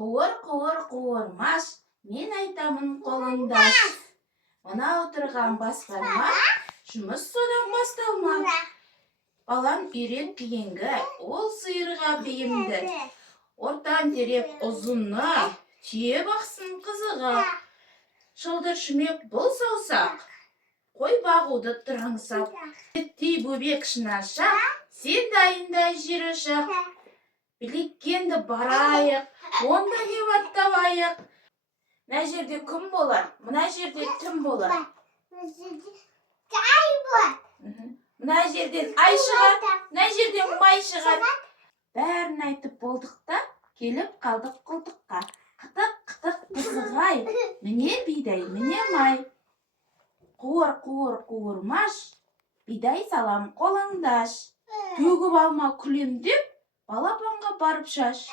Қуырмаш, мен айтамын қолыңдаш. Мына отырған басқарма, жұмыс содан басталмақ. Балам үйрен кейінгі, ол сиырға бейімді. Ортан терек ұзынны, түйе бақсын қызыға. Шылдыр шүмек бұл саусақ, қой бағуды тұраңсап. Тей бөбек шынашақ, сен дайында жер ұшақ. Білеккенді барайық, онда не баттабайық. Мына жерде күн болар, мына жерде түн болар. Мына жерден ай шығар, мына жерден май шығар. Бәрін айтып болдық та, келіп қалдық құлдыққа. Қытық қызығай, міне бидай, міне май. Қуырмаш, бидай салам қолыңдаш. Төгіп алма күлем деп, балапанға барып шаш.